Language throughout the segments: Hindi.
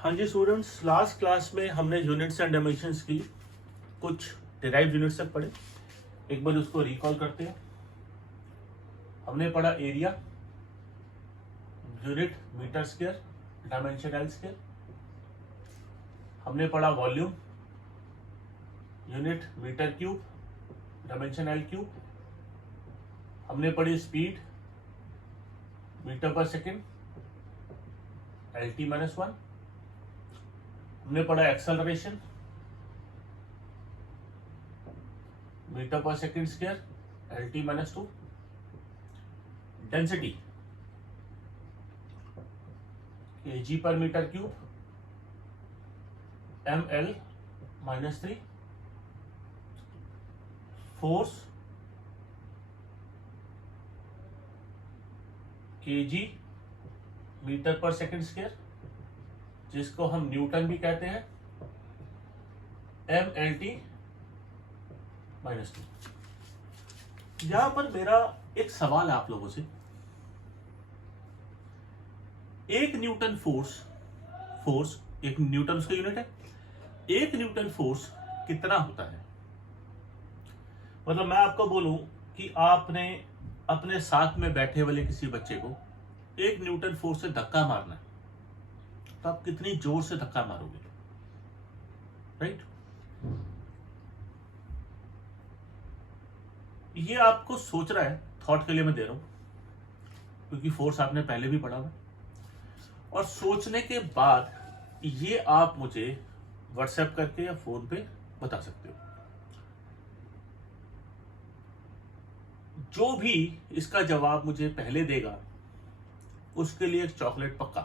हाँ जी स्टूडेंट्स, लास्ट क्लास में हमने यूनिट्स एंड डायमेंशंस की कुछ डिराइव्ड यूनिट्स तक पढ़े। एक बार उसको रिकॉल करते हैं। हमने पढ़ा area, unit metre square, dimension L square. हमने पढ़ा volume, unit metre cube, dimension L cube. हमने पढ़ी स्पीड, मीटर पर second, L T minus one. हमने पढ़ा एक्सेलरेशन, मीटर पर second square, L T minus two. Density, KG per metre cube, M L minus three. Force, KG metre पर सेकेंड स्क्वायर, जिसको हम न्यूटन भी कहते हैं, M L T minus two. यहां पर मेरा एक सवाल है आप लोगों से। एक न्यूटन फोर्स एक न्यूटन उसका यूनिट है। एक न्यूटन फोर्स कितना होता है? मतलब मैं आपको बोलूं कि आपने अपने साथ में बैठे वाले किसी बच्चे को एक न्यूटन फोर्स से धक्का मारना है, तो आप कितनी जोर से धक्का मारोगे? राइट? ये आपको सोच रहा है, थॉट के लिए मैं दे रहा हूं, क्योंकि फोर्स आपने पहले भी पढ़ा हुआ। और सोचने के बाद ये आप मुझे व्हाट्सएप करके या फोन पे बता सकते हो। जो भी इसका जवाब मुझे पहले देगा उसके लिए एक चॉकलेट पक्का।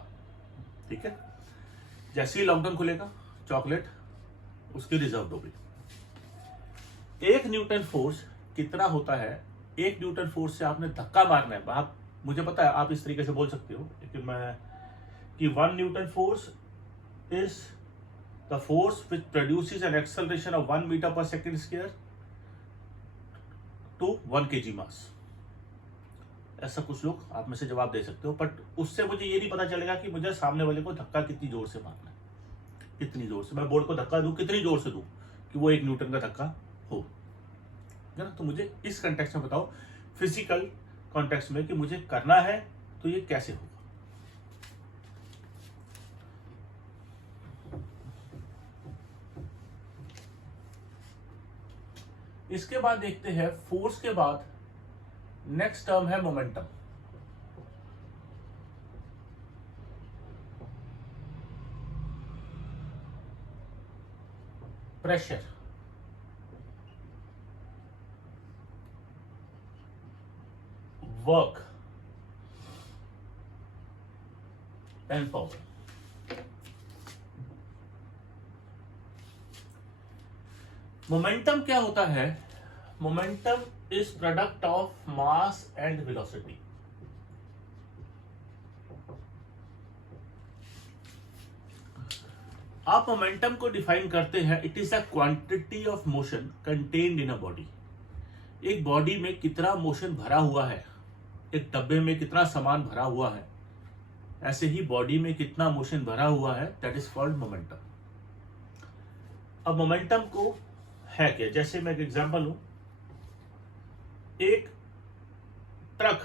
ठीक है? जैसे ही लॉकडाउन खुलेगा चॉकलेट उसकी रिजर्व होगी। एक न्यूटन फोर्स कितना होता है? एक न्यूटन फोर्स से आपने धक्का मारना है। आप, मुझे पता है आप इस तरीके से बोल सकते हो, लेकिन मैं कि 1 newton force is the force which produces an acceleration of 1 metre पर second square to 1 KG mass. ऐसा कुछ लोग आप में से जवाब दे सकते हो, बट उससे मुझे ये नहीं पता चलेगा कि मुझे सामने वाले को धक्का कितनी जोर से मारना है, कितनी जोर से मैं बोर्ड को धक्का दूं, कितनी जोर से दूं कि वो 1 न्यूटन का धक्का हो, है ना? तो मुझे इस कॉन्टेक्स्ट में बताओ, फिजिकल कॉन्टेक्स्ट में, कि मुझे करना है तो ये कैसे होगा। इसके बाद देखते हैं फोर्स के बाद नेक्स्ट टर्म है momentum. Pressure, work and power. Momentum क्या होता है? Momentum is product of mass and velocity. आप मोमेंटम को डिफाइन करते हैं, it is a quantity of motion contained in a body. एक बॉडी में कितना मोशन भरा हुआ है, एक डब्बे में कितना सामान भरा हुआ है, ऐसे ही बॉडी में कितना मोशन भरा हुआ है, दैट इज कॉल्ड मोमेंटम। अब मोमेंटम को है क्या? जैसे मैं एक एग्जांपल लूं, एक ट्रक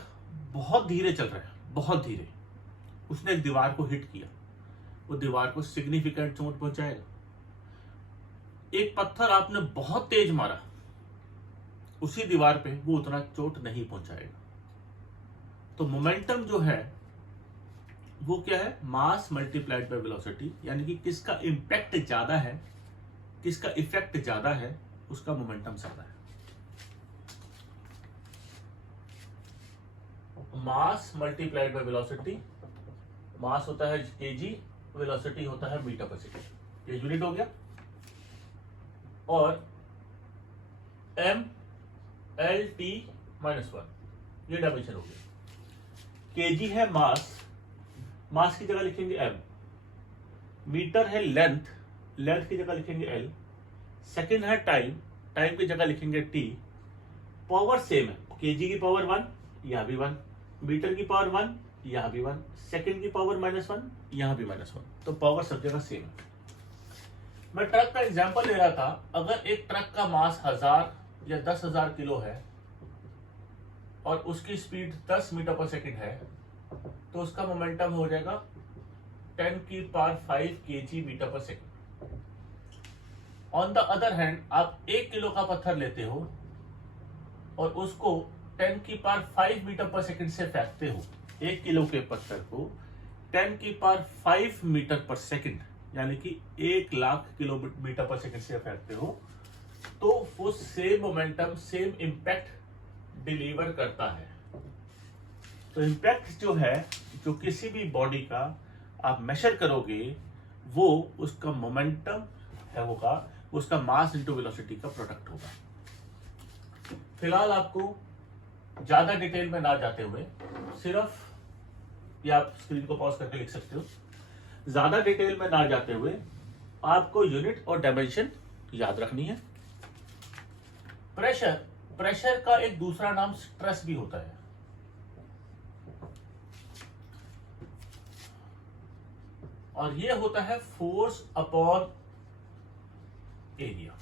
बहुत धीरे चल रहा है, बहुत धीरे, उसने एक दीवार को हिट किया, वो दीवार को सिग्निफिकेंट चोट पहुंचाएगा। एक पत्थर आपने बहुत तेज मारा, उसी दीवार पे वो उतना चोट नहीं पहुंचाएगा। तो मोमेंटम जो है वो क्या है? मास मल्टीप्लाइड बाय वेलोसिटी, यानी कि किसका इंपैक्ट ज्यादा है, किसका इफेक्ट ज्यादा है, उसका मोमेंटम ज्यादा है। मास मल्टीप्लाइड बाय वेलोसिटी, मास होता है केजी, वेलोसिटी होता है मीटर पर सेकेंड, ये यूनिट हो गया। और M L T minus one, ये डायमेंशन हो गया। केजी है मास, मास की जगह लिखेंगे एम। मीटर है लेंथ, लेंथ की जगह लिखेंगे एल। सेकेंड है टाइम, टाइम की जगह लिखेंगे टी। पावर सेम है, केजी की पावर 1, यहां भी 1, मीटर की पावर 1, यहाँ भी 1, सेकंड की पावर -1, यहाँ भी -1, तो पावर सब जगह सेम है। मैं ट्रक का एग्जांपल ले रहा था, अगर एक ट्रक का मास 1000 या 10,000 किलो है और उसकी स्पीड 10 मीटर पर सेकंड है, तो उसका मोमेंटम हो जाएगा 10 की पावर 5 kg मीटर पर second. On the other hand, आप 1 किलो का पत्थर लेते हो और उसको 10 की पावर 5 मीटर पर सेकंड से फेंकते हो। 1 किलो के पत्थर को 10 की पावर 5 मीटर पर सेकंड, यानी कि 1 लाख किलोमीटर पर सेकंड से फेंकते हो, तो वो same momentum, same impact deliver करता है। तो इंपैक्ट जो है, जो किसी भी बॉडी का आप मेजर करोगे, वो उसका मोमेंटम है, होगा उसका मास इनटू वेलोसिटी का प्रोडक्ट होगा। फिलहाल आपको ज्यादा डिटेल में ना जाते हुए, सिर्फ या आप स्क्रीन को पॉज करके लिख सकते हो, ज्यादा डिटेल में ना जाते हुए आपको यूनिट और डायमेंशन याद रखनी है। प्रेशर का एक दूसरा नाम स्ट्रेस भी होता है। और ये होता है force upon area.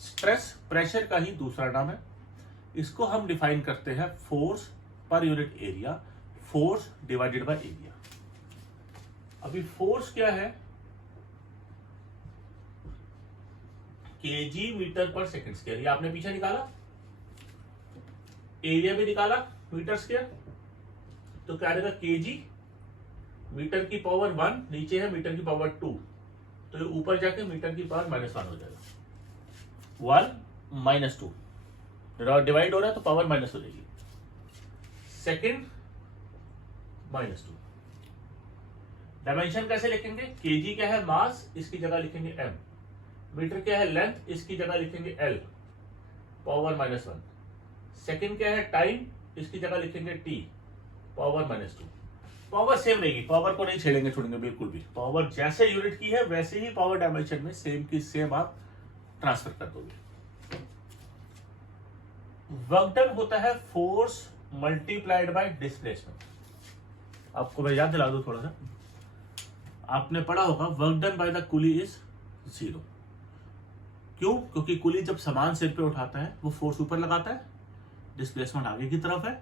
Stress pressure का ही दूसरा नाम है। इसको हम डिफाइन करते हैं force per unit area, force divided by area. अभी फोर्स क्या है? केजी मीटर पर सेकंड स्क्वायर। ये आपने पीछे निकाला, एरिया भी निकाला मीटर स्क्वायर, तो क्या आएगा? केजी मीटर की पावर 1, नीचे है मीटर की पावर 2, तो ये ऊपर जाके मीटर की पावर -1 हो जाएगा। 1 - 2 डिवाइड हो रहा है तो पावर माइनस हो जाएगी। सेकंड -2। डायमेंशन कैसे लिखेंगे? केजी क्या है? मास, इसकी जगह लिखेंगे m। मीटर क्या है? लेंथ, इसकी जगह लिखेंगे l, पावर -1। सेकंड क्या है? टाइम, इसकी जगह लिखेंगे t, पावर -2। पावर सेम रहेगी, पावर को नहीं छेड़ेंगे छोड़ेंगे बिल्कुल भी। पावर जैसे यूनिट की है वैसे ही पावर डायमेंशन में सेम की सेम आप ट्रांसफर कर दोगे। वर्क डन होता है फोर्स मल्टीप्लाइड बाय डिस्प्लेसमेंट। आपको मैं याद दिला दूं थोड़ा सा, आपने पढ़ा होगा work done by the coolie is 0। क्यों? क्योंकि कुली जब सामान सिर पे उठाता है वो फोर्स ऊपर लगाता है, डिस्प्लेसमेंट आगे की तरफ है,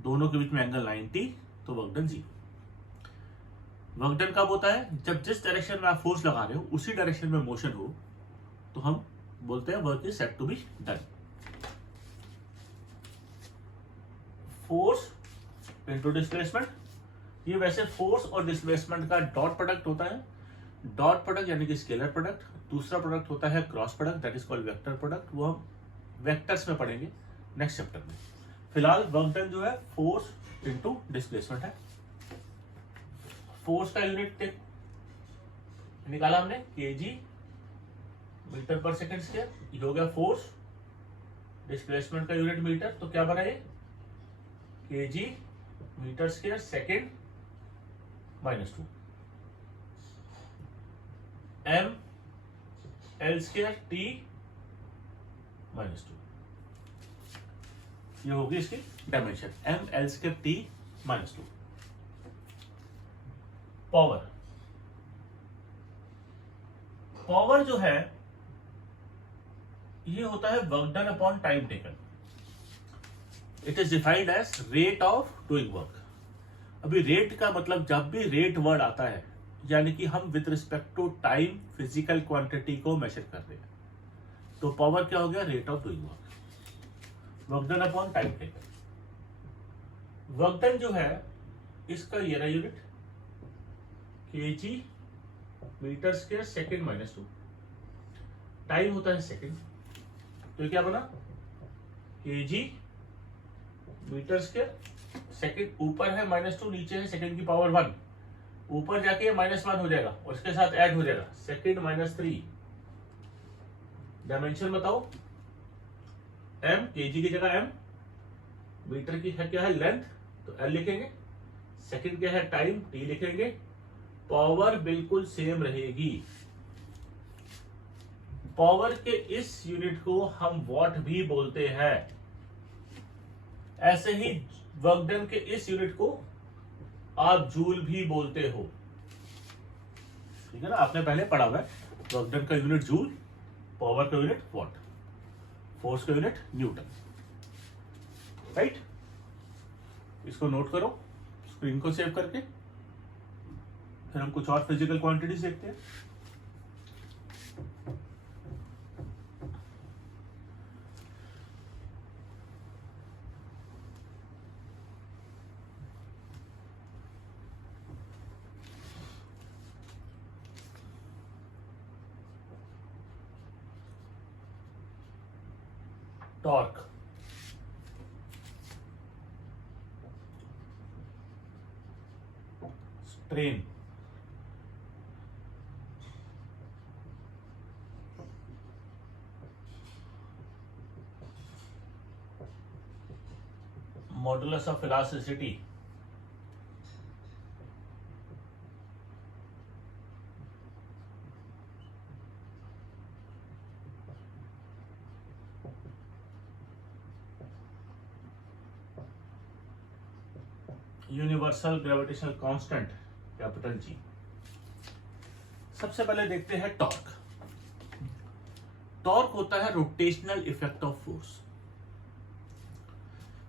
दोनों के बीच में एंगल 90, तो वर्क डन 0। वर्क डन कब होता है? जब जिस डायरेक्शन में आप फोर्स लगा रहे हो उसी डायरेक्शन में मोशन हो, तो हम बोलते हैं work is said to be done. Force into displacement, ये वैसे फोर्स और डिस्प्लेसमेंट का डॉट प्रोडक्ट होता है। डॉट प्रोडक्ट यानी कि स्केलर प्रोडक्ट। दूसरा प्रोडक्ट होता है cross product, that is called vector product. वो हम वेक्टर्स में पढ़ेंगे नेक्स्ट चैप्टर में। फिलहाल वर्क डन जो है फोर्स इनटू डिस्प्लेसमेंट है। फोर्स का यूनिट निकाला हमने, केजी मीटर पर सेकंड स्क्वायर, ये हो गया फोर्स। डिस्प्लेसमेंट का यूनिट मीटर, तो क्या बना ये? KG metre square second -2, m l square t -2। ये होगी इसकी dimension, m l square t -2। Power, power जो है ये होता है work done upon time taken. It is defined as rate of doing work. अभी रेट का मतलब, जब भी रेट वर्ड आता है यानी कि हम with respect to time physical quantity को मेजर कर रहे हैं, तो पावर क्या हो गया? Rate of doing work, work done upon time taken. Work done जो है इसका ये रहा unit, KG metre square second -2। Time होता है सेकंड, तो क्या बना? केजी मीटर स्क्वायर सेकंड, ऊपर है -2, नीचे है सेकंड की पावर 1, ऊपर जाके -1 हो जाएगा और उसके साथ ऐड हो जाएगा सेकंड -3। डायमेंशन बताओ, m, केजी की जगह m, मीटर की है क्या है? लेंथ, तो l लिखेंगे। सेकंड क्या है? टाइम, t लिखेंगे। पावर बिल्कुल सेम रहेगी। पावर के इस यूनिट को हम वॉट भी बोलते हैं। ऐसे ही वर्क डन के इस यूनिट को आप जूल भी बोलते हो, ठीक है ना, आपने पहले पढ़ा हुआ है। वर्क डन का यूनिट जूल, पावर का यूनिट वॉट, फोर्स का यूनिट न्यूटन, राइट। इसको नोट करो स्क्रीन को सेव करके, फिर हम कुछ और फिजिकल क्वांटिटीज देखते हैं। Torque, strain, modulus of elasticity, universal gravitational constant capital G. सबसे पहले देखते हैं टॉर्क। टॉर्क होता है रोटेशनल इफेक्ट ऑफ फोर्स।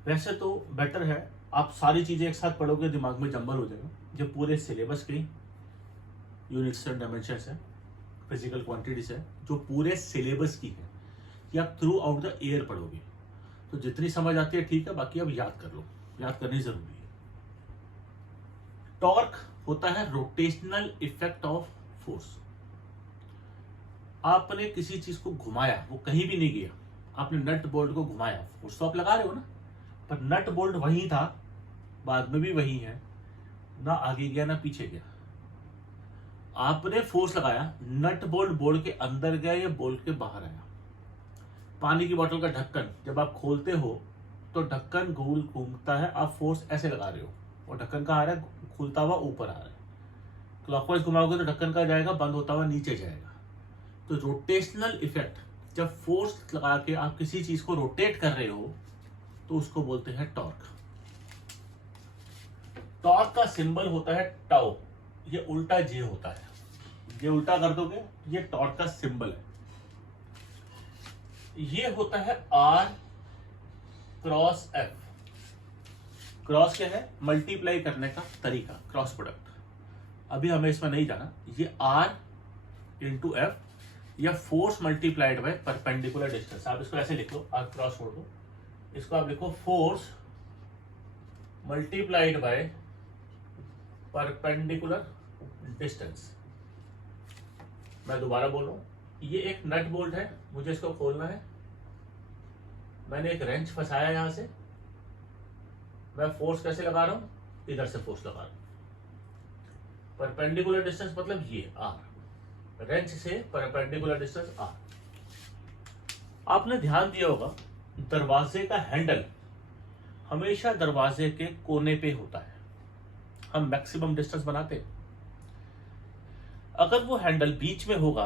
वैसे तो बेटर है आप सारी चीजें एक साथ पढ़ोगे, दिमाग में जंबल हो जाएगा। जो पूरे सिलेबस की यूनिट्स एंड डायमेंशंस है, फिजिकल क्वांटिटीज है, जो पूरे सिलेबस की है, ये आप थ्रू आउट द ईयर पढ़ोगे तो जितनी समझ आती है ठीक है, बाकी अब याद कर लो, याद करनी जरूरी है। टॉर्क होता है रोटेशनल इफेक्ट ऑफ फोर्स। आपने किसी चीज को घुमाया, वो कहीं भी नहीं गया, आपने नट बोल्ट को घुमाया, फोर्स तो आप लगा रहे हो ना, पर नट बोल्ट वही था, बाद में भी वही है, ना आगे गया ना पीछे गया। आपने फोर्स लगाया, नट बोल्ट बोल्ट के अंदर गया या बोल्ट के बाहर आया। पानी की बोतल का ढक्कन जब आप खोलते हो तो ढक्कन गोल घूमता है, आप फोर्स ऐसे लगा रहे हो और ढक्कन कहाँ आ रहा है, खुलता हुआ ऊपर आ रहा है। क्लॉकवाइज घुमाओगे तो ढक्कन का जाएगा, बंद होता हुआ नीचे जाएगा। तो रोटेशनल इफेक्ट, जब फोर्स लगा के आप किसी चीज को रोटेट कर रहे हो तो उसको बोलते हैं टॉर्क। टॉर्क का सिंबल होता है टाउ, ये उल्टा जे होता है, ये उल्टा कर दोगे, ये टॉर्क का सिंबल है। ये होता है आर क्रॉस एफ। क्रॉस क्या है, मल्टीप्लाई करने का तरीका, क्रॉस प्रोडक्ट। अभी हमें इसमें नहीं जाना। ये आर इंटू एफ या force multiplied by perpendicular distance. आप इसको ऐसे लिख लो, आर क्रॉस छोड़ दो, इसको आप लिखो force multiplied by perpendicular distance. मैं दोबारा बोल रहा हूं, ये एक नट बोल्ट है, मुझे इसको खोलना है, मैंने एक रेंच फंसाया यहां से, मैं फोर्स कैसे लगा रहा हूं, इधर से फोर्स लगा रहा हूं। परपेंडिकुलर डिस्टेंस मतलब ये आर, रेंच से परपेंडिकुलर डिस्टेंस आर। आपने ध्यान दिया होगा दरवाजे का हैंडल हमेशा दरवाजे के कोने पे होता है, हम मैक्सिमम डिस्टेंस बनाते हैं। अगर वो हैंडल बीच में होगा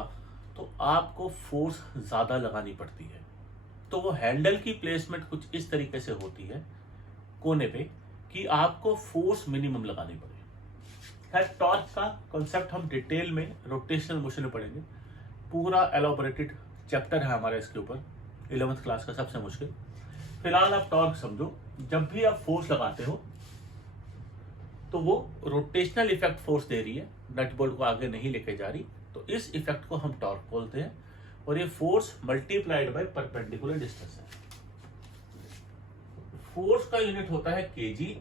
तो आपको फोर्स ज्यादा लगानी पड़ती है। तो वो हैंडल की प्लेसमेंट कुछ इस तरीके से होती है कोने पे कि आपको फोर्स मिनिमम लगानी पड़े। खैर, टॉर्क का कॉन्सेप्ट हम डिटेल में रोटेशनल मोशन में पढ़ेंगे, पूरा एलोबरेटेड चैप्टर है हमारा इसके ऊपर, 11th क्लास का सबसे मुश्किल। फिलहाल आप टॉर्क समझो, जब भी आप फोर्स लगाते हो तो वो रोटेशनल इफेक्ट फोर्स दे रही है, नट बोल्ट को आगे नहीं लेके जा रही, तो इस इफेक्ट को हम टॉर्क बोलते हैं। और ये force multiplied by perpendicular distance है। फोर्स का यूनिट होता है केजी,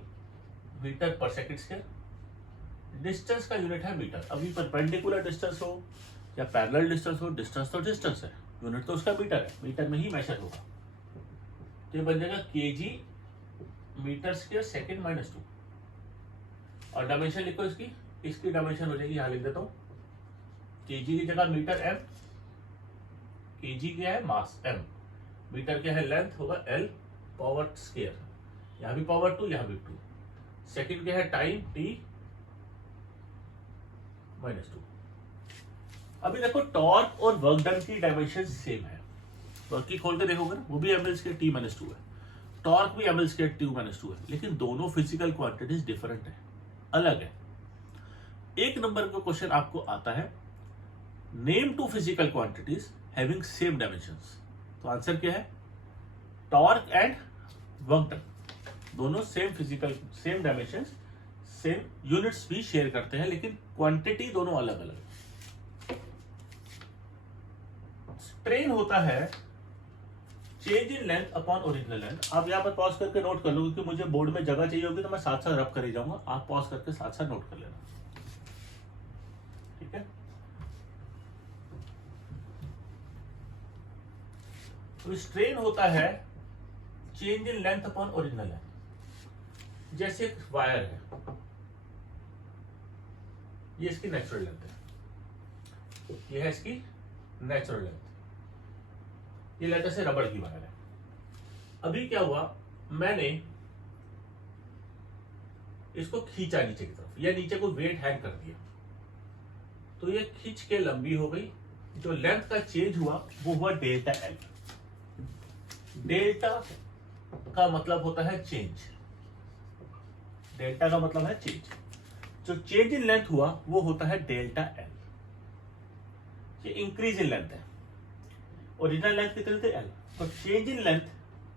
मीटर पर सेकंड स्क्वायर। डिस्टेंस का यूनिट है मीटर। अभी परपेंडिकुलर डिस्टेंस हो या पैरेलल डिस्टेंस हो, डिस्टेंस तो डिस्टेंस है, यूनिट तो उसका मीटर है, मीटर में ही मेजर होगा। तो ये बन जाएगा KG metre square second minus 2। और डायमेंशन लिखो इसकी, इसकी डायमेंशन हो जाएगी, यहां लिख देता हूं, केजी की जगह मीटर एम, केजी क्या है मास एम, मीटर क्या है लेंथ होगा एल पावर स्क्वायर, यहां भी पावर 2 यहां भी 2, सेकंड क्या है टाइम टी माइनस 2। अभी देखो टॉर्क और वर्क डन की डायमेंशन सेम है, वर्क की खोल के देखोगे ना, वो भी M L square T minus 2 है। टॉर्क भी ml स्क्वायर T माइनस 2 है, लेकिन दोनों फिजिकल क्वांटिटीज डिफरेंट है, अलग है। एक नंबर का क्वेश्चन आपको आता है, name two physical quantities having same dimensions. तो आंसर क्या है? टॉर्क एंड वर्क डन, दोनों same physical, same dimensions, same units भी शेयर करते हैं, लेकिन क्वांटिटी दोनों अलग अलग। स्ट्रेन होता है change in length upon original length. आप यहां पर पॉज करके नोट कर लो, क्योंकि मुझे बोर्ड में जगह चाहिए होगी तो मैं साथ साथ रब कर ही जाऊंगा, आप पॉज करके साथ साथ नोट कर लेना, ठीक है। तो स्ट्रेन होता है change in length upon original length. जैसे एक वायर है, ये इसकी नेचुरल लेंथ है, ये है इसकी नेचुरल लेंथ, ये लेटर से रबड़ की वायर है। अभी क्या हुआ, मैंने इसको खींचा नीचे की तरफ, या नीचे को वेट हैंग कर दिया, तो ये खींच के लंबी हो गई। जो लेंथ का चेंज हुआ वो हुआ डेल्टा एल। डेल्टा का मतलब होता है चेंज, डेल्टा का मतलब है चेंज। जो चेंज इन लेंथ हुआ वो होता है डेल्टा एल। ये इंक्रीज इन लेंथ है, ओरिजिनल लेंथ कितनी थी एल, तो change in length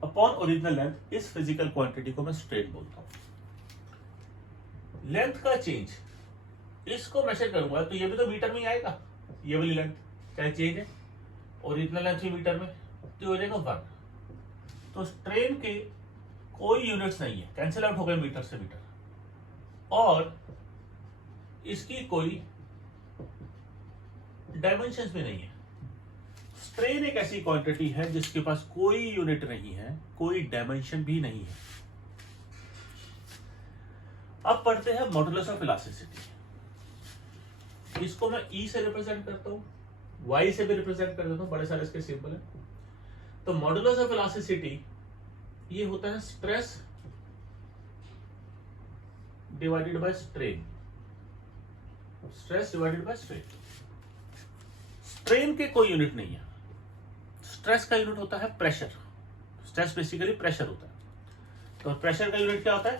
upon original length, इस फिजिकल क्वांटिटी को मैं स्ट्रेन बोलता हूं। लेंथ का चेंज, इसको मेजर करूंगा तो ये भी तो मीटर में ही आएगा, ये वाली लेंथ चाहे चेंज है, ओरिजिनल लेंथ भी मीटर में, तो हो जाएगा 1। तो स्ट्रेन के कोई यूनिट्स नहीं है, कैंसिल आउट हो गए मीटर से मीटर, और इसकी कोई डायमेंशंस भी नहीं है। स्ट्रेन एक ऐसी क्वांटिटी है जिसके पास कोई यूनिट नहीं है, कोई डायमेंशन भी नहीं है। अब पढ़ते हैं मॉडुलस ऑफ इलास्टिसिटी। इसको मैं ई से रिप्रेजेंट करता हूं, वाई से भी रिप्रेजेंट कर देता हूं, बड़े सारे इसके सिंबल है। तो मॉडुलस ऑफ इलास्टिसिटी ये होता है stress divided by strain, stress divided by strain. Strain के कोई यूनिट नहीं है, स्ट्रेस का यूनिट होता है प्रेशर। स्ट्रेस बेसिकली प्रेशर होता है, तो प्रेशर का यूनिट क्या होता है?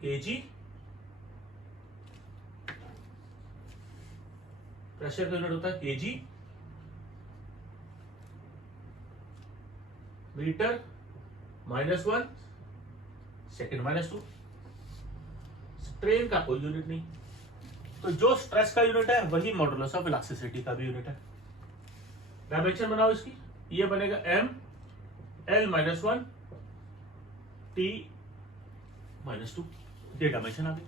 केजी। प्रेशर का यूनिट होता है केजी मीटर -1 सेकेंड -2। स्ट्रेन का कोई यूनिट नहीं, तो जो स्ट्रेस का यूनिट है वही मॉडुलस ऑफ इलास्टिसिटी का भी यूनिट है। डायमेंशन बनाओ इसकी, ये बनेगा m l -1 t -2, ये डायमेंशन आ गई।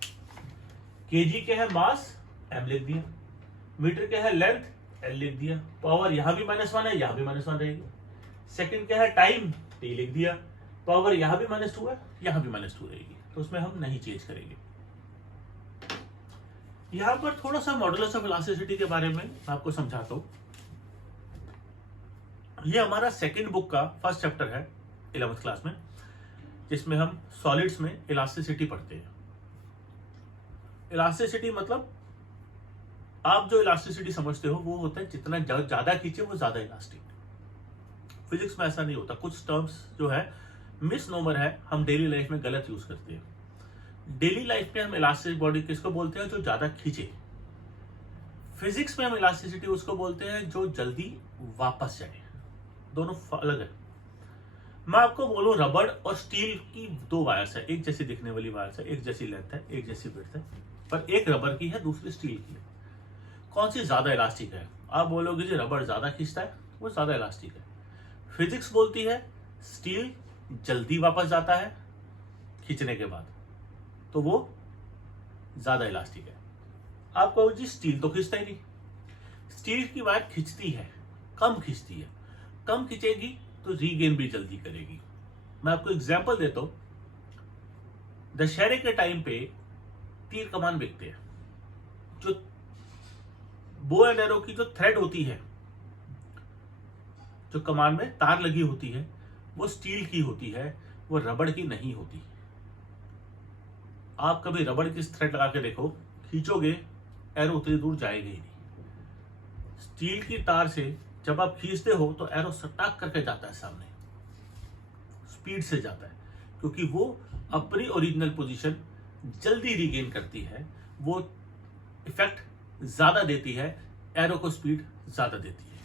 केजी क्या है? मास, m लिख दिया। मीटर क्या है? लेंथ, l लिख दिया। पावर यहां भी -1 है, यहां भी -1 रहेगी। सेकंड क्या है? टाइम, t लिख दिया। पावर यहां भी -2 है, यहां भी -2 रहेगी, तो उसमें हम नहीं चेंज करेंगे। यहां पर थोड़ा सा मॉडुलस ऑफ इलास्टिसिटी के बारे में आपको समझाता हूं। ये हमारा सेकंड बुक का फर्स्ट चैप्टर है 11th क्लास में, जिसमें हम सॉलिड्स में इलास्टिसिटी पढ़ते हैं। इलास्टिसिटी मतलब आप जो इलास्टिसिटी समझते हो वो होता है जितना ज्यादा खींचे वो ज्यादा इलास्टिक। फिजिक्स में ऐसा नहीं होता, कुछ टर्म्स जो है मिसनोमर है, हम डेली लाइफ में गलत यूज करते हैं। डेली लाइफ में हम इलास्टिक बॉडी किसको बोलते हैं? जो ज्यादा खींचे। फिजिक्स में हम इलास्टिसिटी उसको बोलते हैं जो जल्दी वापस जाए। दोनों अलग है। मैं आपको बोलूं, रबड़ और स्टील की 2 वायर्स है, एक जैसी दिखने वाली वायर्स है, एक जैसी लेंथ है, एक जैसी विड्थ है, पर एक रबड़ की है, दूसरी स्टील की है। कौन सी ज्यादा इलास्टिक है? आप बोलोगे जी रबड़ ज्यादा खींचता है, वो ज्यादा इलास्टिक है। फिजिक्स बोलती है स्टील जल्दी वापस जाता है खींचने के बाद, तो वो ज्यादा इलास्टिक है। आप कहोगे जी स्टील तो खींचता ही नहीं। स्टील की वायर खींचती है, कम खींचती है, कम खींचेगी तो रीगेन भी जल्दी करेगी। मैं आपको एग्जांपल देता हूं, दशहरे के टाइम पे तीर कमान बिकते हैं। जो बो एंड एरो की जो थ्रेड होती है, जो कमान में तार लगी होती है, वो स्टील की होती है, वो रबड़ की नहीं होती। आप कभी रबड़ की थ्रेड लगा के देखो, खींचोगे एरो उतनी दूर जाएगी ही नहीं। स्टील की तार से जब आप खींचते हो तो एरो सटाक करके जाता है सामने, स्पीड से जाता है, क्योंकि वो अपनी ओरिजिनल पोजीशन जल्दी रिगेन करती है, वो इफेक्ट ज्यादा देती है, एरो को स्पीड ज्यादा देती है।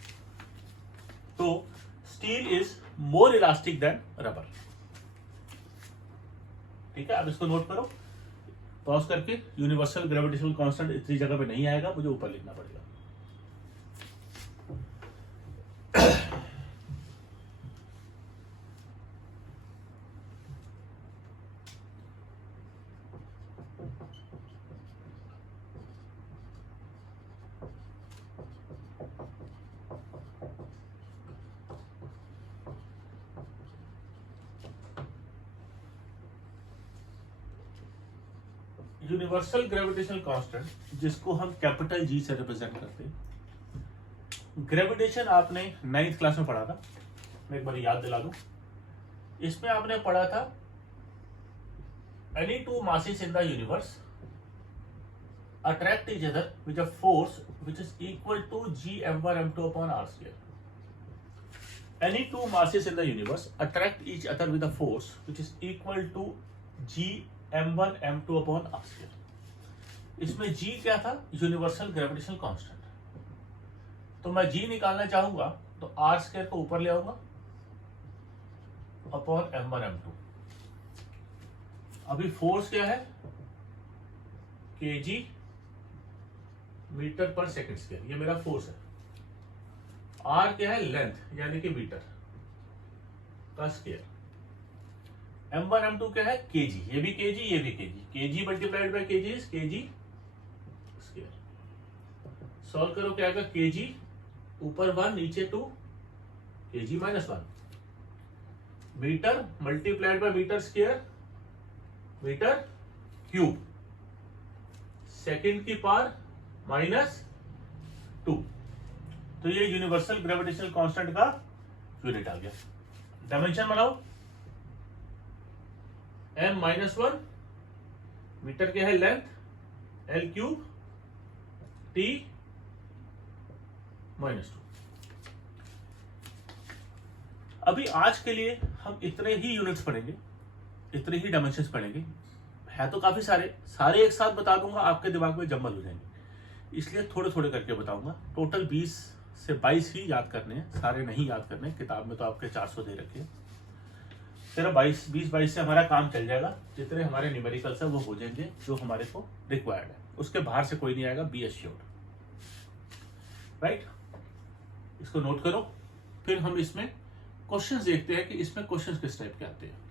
तो steel is more elastic than rubber. ठीक है, अब इसको नोट करो पॉज करके। यूनिवर्सल ग्रेविटेशनल कांस्टेंट इतनी जगह पे नहीं आएगा, मुझे ऊपर लिखना पड़ेगा। यूनिवर्सल ग्रेविटेशनल कांस्टेंट, जिसको हम कैपिटल जी से रिप्रेजेंट करते हैं। ग्रेविटेशन आपने 9th क्लास में पढ़ा था, मैं एक बार याद दिला दूं। इसमें आपने पढ़ा था any two masses in the universe attract each other with a force which is equal to g m1 m2 upon r square. Any two masses in the universe attract each other with a force which is equal to g m1 m2 upon r square. इसमें g क्या था? Universal gravitational constant. तो मैं g निकालना चाहूंगा तो r स्क्वायर को ऊपर ले आऊंगा अपॉन m1 m2। अभी फोर्स क्या है? kg मीटर पर सेकंड स्क्वायर, ये मेरा फोर्स है। r क्या है? लेंथ यानी कि मीटर का स्क्वायर। m1 m2 क्या है? kg, ये भी kg, ये भी kg। kg multiplied by kg is kg square. Solve करो, क्या आएगा? kg ऊपर 1 नीचे 2, kg minus 1। Metre multiplied by metre square, metre cube. Second की पावर माइनस 2। तो ये यूनिवर्सल ग्रेविटेशनल कांस्टेंट का यूनिट आ गया। डायमेंशन बनाओ, m माइनस 1, मीटर क्या है? Length, l cube, t minus 2। अभी आज के लिए हम इतने ही यूनिट्स पढ़ेंगे, इतने ही डायमेंशंस पढ़ेंगे। है तो काफी सारे एक साथ बता दूंगा, आपके दिमाग में जम्बल हो जाएंगे, इसलिए थोड़े थोड़े करके बताऊंगा। टोटल 20 से 22 ही याद करने हैं, सारे नहीं याद करने। किताब में तो आपके 400 दे रखे हैं। सिर्फ 20-22 से हमारा काम चल जाएगा। जितने हमारे न्यूमेरिकल्स है वो हो जाएंगे जो हमारे को रिक्वायर्ड है, उसके बाहर से कोई नहीं आएगा, बी एश्योर्ड। राइट, इसको नोट करो। फिर हम इसमें क्वेश्चंस देखते हैं कि इसमें क्वेश्चंस किस टाइप के आते हैं।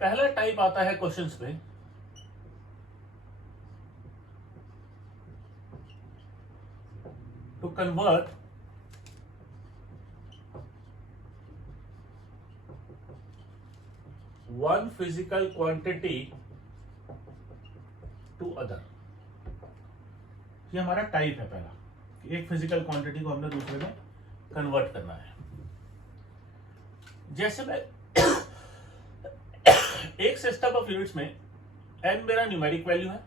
पहला टाइप आता है क्वेश्चंस में, to convert one physical quantity to other. ये हमारा टाइप है पहला। एक फिजिकल क्वांटिटी को हमने दूसरे में कन्वर्ट करना है। जैसे मैं एक सिस्टम ऑफ यूनिट्स में n मेरा न्यूमेरिक वैल्यू है,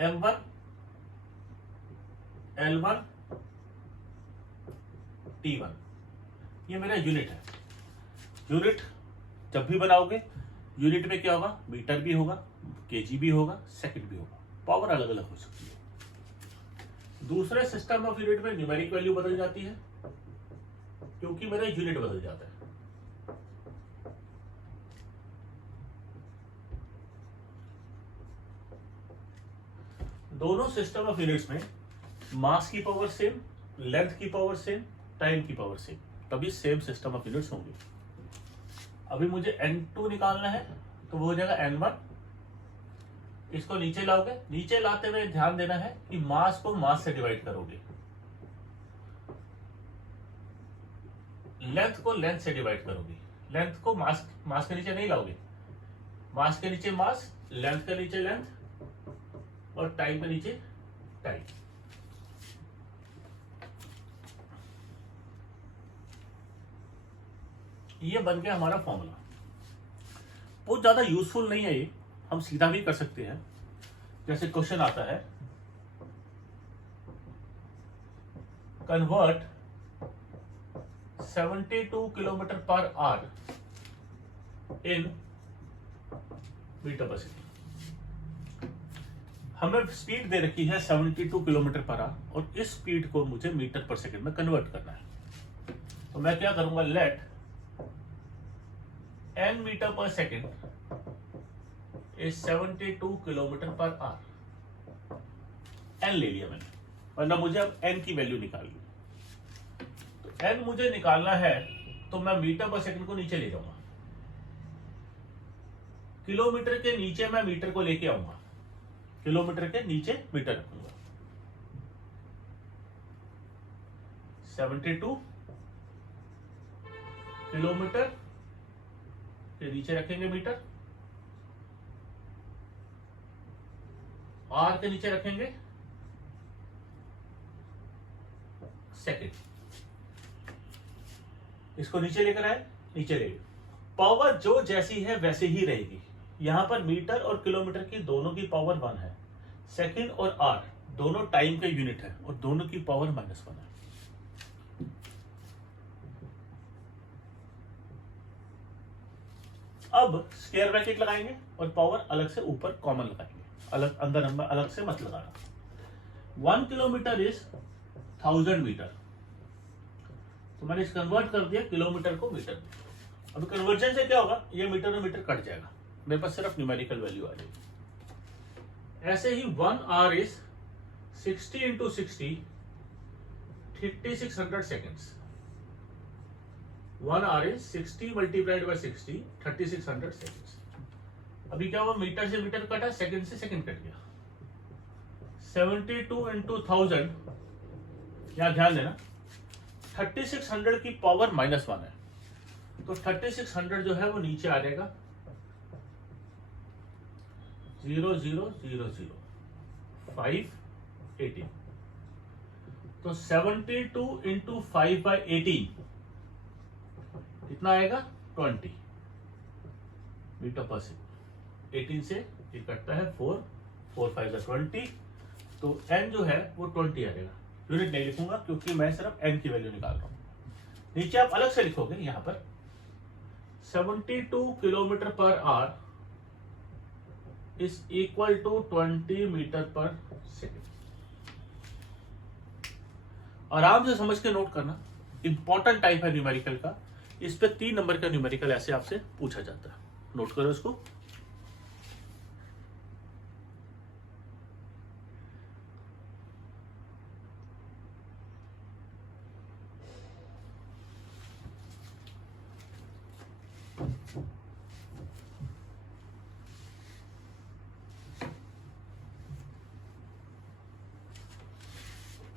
m1 l1 t1, ये मेरा यूनिट है। यूनिट जब भी बनाओगे, यूनिट में क्या होगा? मीटर भी होगा, केजी भी होगा, सेकंड भी होगा, पावर अलग अलग हो सकती है। दूसरे सिस्टम ऑफ यूनिट में न्यूमेरिक वैल्यू बदल जाती है, क्योंकि मेरा यूनिट बदल जाता है। दोनों सिस्टम ऑफ यूनिट्स में मास की पावर सेम, लेंथ की पावर सेम, टाइम की पावर सेम, तभी सेम सिस्टम ऑफ यूनिट्स होंगे। अभी मुझे n2 निकालना है, तो वो हो जाएगा n1। इसको नीचे लाओगे, नीचे लाते हुए ध्यान देना है कि मास को मास से डिवाइड करोगे, लेंथ को लेंथ से डिवाइड करोगे। लेंथ को मास के नीचे नहीं लाओगे, मास के नीचे मास, लेंथ के नीचे लेंथ, और टाइम के नीचे टाइम। ये बन गया हमारा फॉर्मूला। बहुत ज़्यादा यूजफुल नहीं है ये, हम सीधा भी कर सकते हैं। जैसे क्वेश्चन आता है, convert 72 kilometre per our in metre पर सेकेंड। हमें स्पीड दे रखी है 72 किलोमीटर पर आवर और इस स्पीड को मुझे मीटर पर सेकेंड में कन्वर्ट करना है। तो मैं क्या करूंगा, लेट n मीटर पर second is 72 kilometre per our. n ले लिया मैंने, वरना मुझे अब n की वैल्यू निकालनी। तो n मुझे निकालना है तो मैं मीटर पर सेकेंड को नीचे ले जाऊंगा, किलोमीटर के नीचे मैं मीटर को लेके आऊंगा, किलोमीटर के नीचे मीटर रखूंगा। 72 किलोमीटर के नीचे रखेंगे मीटर, आर के नीचे रखेंगे सेकेंड। इसको नीचे लेकर आए, नीचे ले गए। पावर जो जैसी है वैसे ही रहेगी। यहां पर मीटर और किलोमीटर की दोनों की पावर 1 है, सेकेंड और आर दोनों टाइम के यूनिट है और दोनों की पावर -1 है। अब स्क्वायर ब्रैकेट लगाएंगे और पावर अलग से ऊपर कॉमन लगाएंगे, अलग अंदर नंबर अलग से मत लगाना। 1 किलोमीटर इज 1000 मीटर, तो मैंने इस कन्वर्ट कर दिया किलोमीटर को मीटर में। अब कन्वर्जन से क्या होगा, ये मीटर में मीटर कट जाएगा, मेरे पास सिर्फ न्यूमेरिकल वैल्यू आ जाएगी। ऐसे ही 1 our is 60 into 60 3600 seconds. 1 our is 60 multiplied by 60 3600 seconds. अभी क्या हुआ, मीटर से मीटर कटा, सेकेंड से सेकेंड कट गया। 72 इंटू 1000, यहां ध्यान देना 3600 की पावर -1 है, तो 3600 जो है वो नीचे आ जाएगा 0 0 0 0 518। तो 72 इंटू 5 बाई 18 कितना आएगा, 20 मीटर पर सेकेंड। 18 से ये कटता है 4 4 5 20, तो n जो है वो 20 आ जाएगा। यूनिट नहीं लिखूंगा क्योंकि मैं सिर्फ n की वैल्यू निकाल रहा हूं। नीचे आप अलग से लिखोगे, यहां पर 72 kilometre per hour is equal to 20 metre पर सेकेंड। आराम से समझ के नोट करना, इंपॉर्टेंट टाइप है न्यूमेरिकल का। इस पे 3 नंबर का न्यूमेरिकल ऐसे आपसे पूछा जाता है, नोट करो इसको।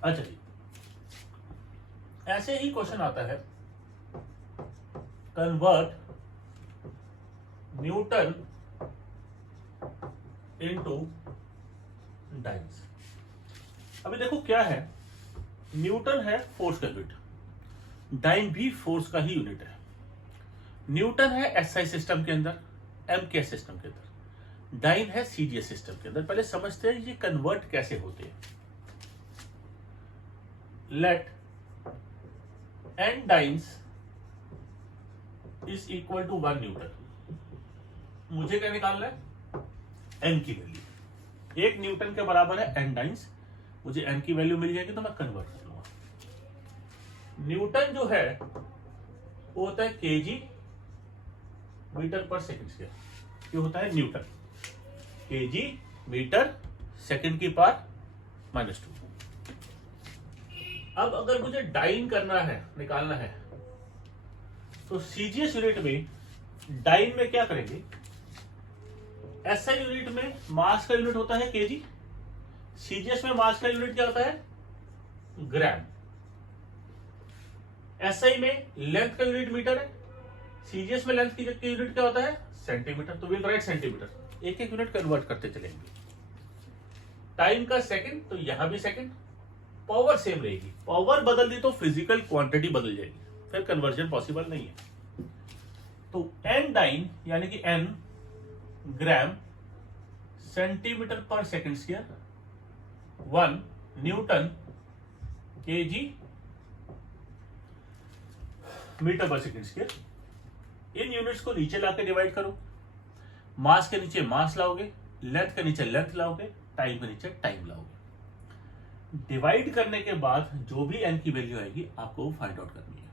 अच्छा जी, ऐसे ही क्वेश्चन आता है, कन्वर्ट न्यूटन इनटू डाइन्स। अभी देखो क्या है, न्यूटन है फोर्स का यूनिट, डाइन भी फोर्स का ही यूनिट है। न्यूटन है एसआई सिस्टम के अंदर, एमके सिस्टम के अंदर, डाइन है सीजीएस सिस्टम के अंदर। पहले समझते हैं ये कन्वर्ट कैसे होते हैं। Let n dynes is equal to 1 newton. मुझे क्या निकालना है, n की वैल्यू। 1 न्यूटन के बराबर है n डाइन्स, मुझे n की वैल्यू मिल जाएगी तो मैं कन्वर्ट कर लूंगा। न्यूटन जो है वो होता है केजी मीटर पर सेकंड स्क्वायर। ये होता है न्यूटन, केजी मीटर सेकंड की पावर -2। अब अगर मुझे डाइन करना है, निकालना है, तो सीजीएस यूनिट में डाइन में क्या करेंगे, एसआई यूनिट में मास का यूनिट होता है केजी, सीजीएस में मास का यूनिट क्या होता है, ग्राम। एसआई में लेंथ का यूनिट मीटर है, सीजीएस में लेंथ की यूनिट क्या होता है, सेंटीमीटर। तो विल राइट सेंटीमीटर, एक एक यूनिट कन्वर्ट करते चलेंगे। टाइम का सेकंड, तो यहां भी सेकंड। पावर सेम रहेगी, पावर बदल दी तो फिजिकल क्वांटिटी बदल जाएगी, फिर कन्वर्जन पॉसिबल नहीं है। तो n डाइन यानी कि n gram centimetre per second square, 1 newton KG metre पर सेकंड स्क्वायर। इन यूनिट्स को नीचे लाके डिवाइड करो, मास के नीचे मास लाओगे, लेंथ के नीचे लेंथ लाओगे, टाइम के नीचे टाइम लाओगे। डिवाइड करने के बाद जो भी एन की वैल्यू आएगी आपको फाइंड आउट करनी है।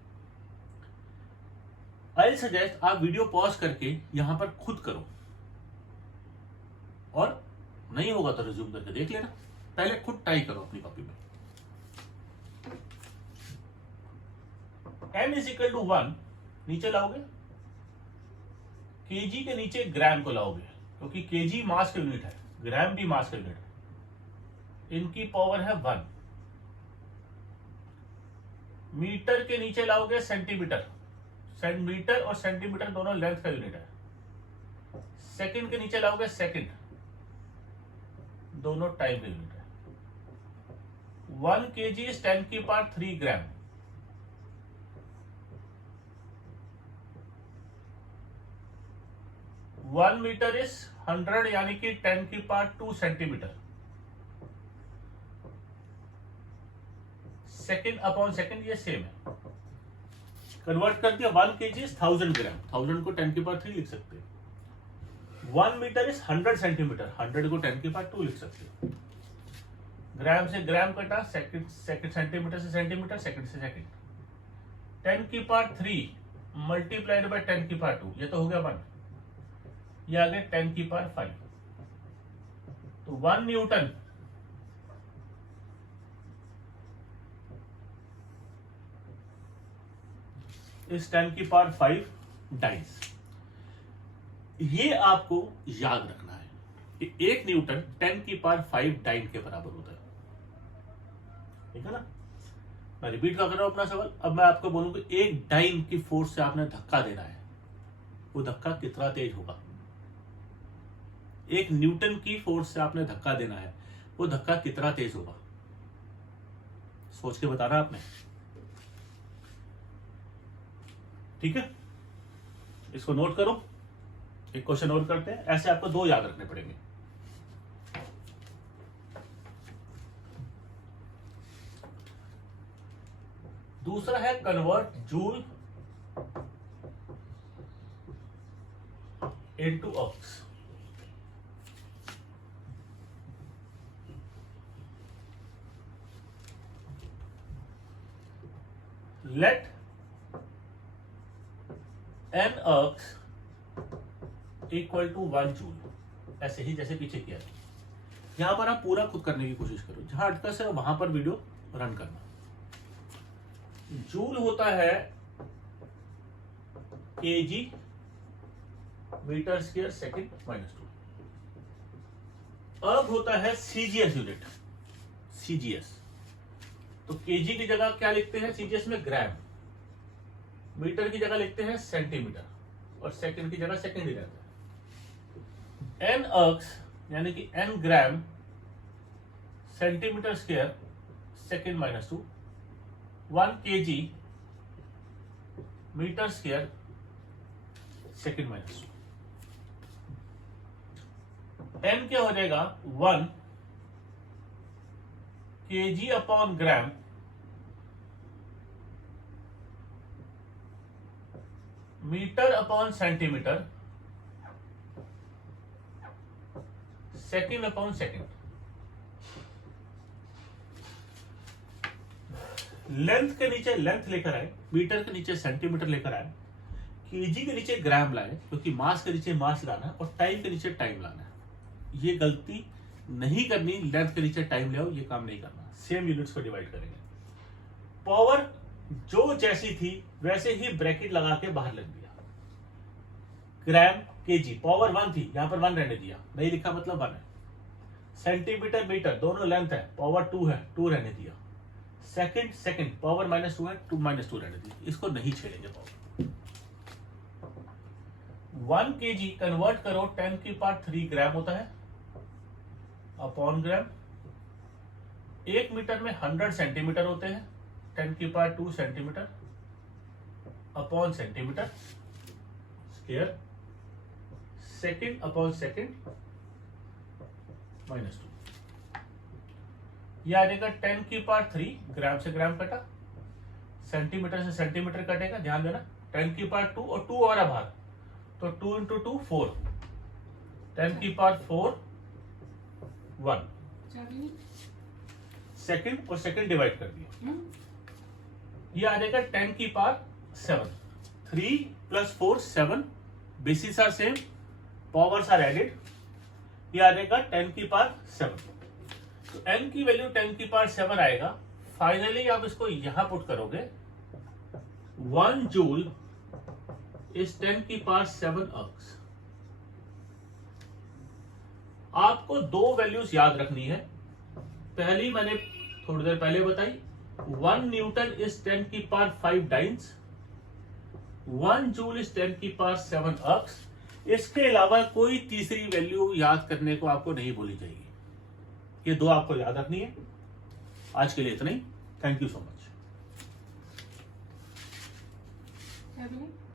आई सजेस्ट आप वीडियो पॉज करके यहां पर खुद करो, और नहीं होगा तो रिज्यूम करके देख लेना। पहले खुद ट्राई करो अपनी कॉपी में। n इज इक्वल टू 1 नीचे लाओगे, केजी के नीचे ग्राम को लाओगे, क्योंकि केजी मास का यूनिट है, ग्राम भी मास का यूनिट है। इनकी पावर है 1। मीटर के नीचे लाओगे सेंटीमीटर, मीटर और सेंटीमीटर दोनों लेंथ का यूनिट है। सेकंड के नीचे लाओगे सेकंड, दोनों टाइम का यूनिट है। 1 kg इज 10 की power 3 gram. One metre is 100 यानी कि 10 की power 2 centimetre. Second upon second ये सेम है। कन्वर्ट कर दिया, 1 kg इज 1000 ग्राम, 1000 को 10 की पावर 3 लिख सकते हैं। 1 मीटर इज 100 सेंटीमीटर, 100 को 10 की पावर 2 लिख सकते हैं। ग्राम से ग्राम कटा, सेकंड सेंटीमीटर से सेंटीमीटर, सेकंड से सेकंड। 10 की पावर 3 मल्टीप्लाइड बाय 10 की पावर 2, ये तो हो गया 1। ये आ गया 10 की पावर 5। तो 1 न्यूटन इस 10 की पावर 5 डाइस। ये आपको याद रखना है कि 1 न्यूटन 10 की पावर 5 डाइन के बराबर होता है। ठीक है ना? मैं रिपीट कर रहा हूं अपना सवाल। अब मैं आपको बोलूं कि एक डाइन की फोर्स से आपने धक्का देना है, वो धक्का कितना तेज होगा। 1 न्यूटन की फोर्स से आपने धक्का देना है, वो धक्का कितना तेज होगा, सोच के बताना आपने। ठीक है, इसको नोट करो। एक क्वेश्चन और करते हैं, ऐसे आपको 2 याद रखने पड़ेंगे। दूसरा है convert joule into ergs. Let n ergs equal to 1 joule. ऐसे ही जैसे पीछे किया। यहां पर आप पूरा खुद करने की कोशिश करो, जहां अटकस है वहां पर वीडियो रन करना। जूल होता है केजी मीटर स्क्वायर सेकंड -2। अर्ग होता है सीजीएस यूनिट, सीजीएस। तो केजी की जगह क्या लिखते हैं सीजीएस में, ग्राम। मीटर की जगह लिखते हैं सेंटीमीटर, और सेकंड की जगह सेकंड ही रहता है। n अर्ग्स यानी कि n gram centimetre square second -2, 1 kg metre square second -2। n क्या हो जाएगा, 1 kg upon gram metre upon centimetre second upon second. Length के नीचे लेंथ लेकर आए, मीटर के नीचे सेंटीमीटर लेकर आए, केजी के नीचे ग्राम लाए, क्योंकि मास के नीचे मास लाना है, और टाइम के नीचे टाइम लाना है। ये गलती नहीं करनी, लेंथ के नीचे टाइम ले आओ, ये काम नहीं करना। सेम यूनिट्स को डिवाइड करेंगे। पावर जो जैसी थी वैसे ही ब्रैकेट लगा के बाहर लग दिया। ग्राम केजी, पावर 1 थी, यहां पर 1 रहने दिया, नहीं लिखा मतलब 1 है। सेंटीमीटर मीटर दोनों लेंथ है, पावर 2 है, 2 रहने दिया। सेकंड सेकंड पावर -2 है, 2 -2 रहने दिया। इसको नहीं छेड़ेंगे पावर। 1 kg कन्वर्ट करो 10 की पावर 3 ग्राम होता है अपॉन ग्राम। 1 मीटर में 100 सेंटीमीटर होते हैं, 10 की power 2 centimetre upon centimetre square. Second upon second -2। यह आ जाएगा 10⁻³ ग्राम से ग्राम कटा, सेंटीमीटर से सेंटीमीटर कटेगा, ध्यान देना 10⁻², और 2 और बाहर, तो 2 × 2 4, 10⁻4 1 सेकेंड, और सेकेंड डिवाइड कर दिया, ये आ जाएगा 10⁻7। 3 + 4 7, basis are same, powers are added, ये आ जाएगा 10⁻7। तो n की वैल्यू 10⁻7 आएगा। फाइनली आप इसको यहां पुट करोगे, 1 जूल इज 10⁻7 अर्ग्स। आपको दो वैल्यूज याद रखनी है। पहली मैंने थोड़ी देर पहले बताई, 1 Newton is 10⁻5 dance, 1 joule is 10⁻7 अर्ग्स। इसके अलावा कोई तीसरी वैल्यू याद करने को आपको नहीं बोली जाएगी। ये दो आपको याद रखनी है। आज के लिए इतना ही। Thank you so much.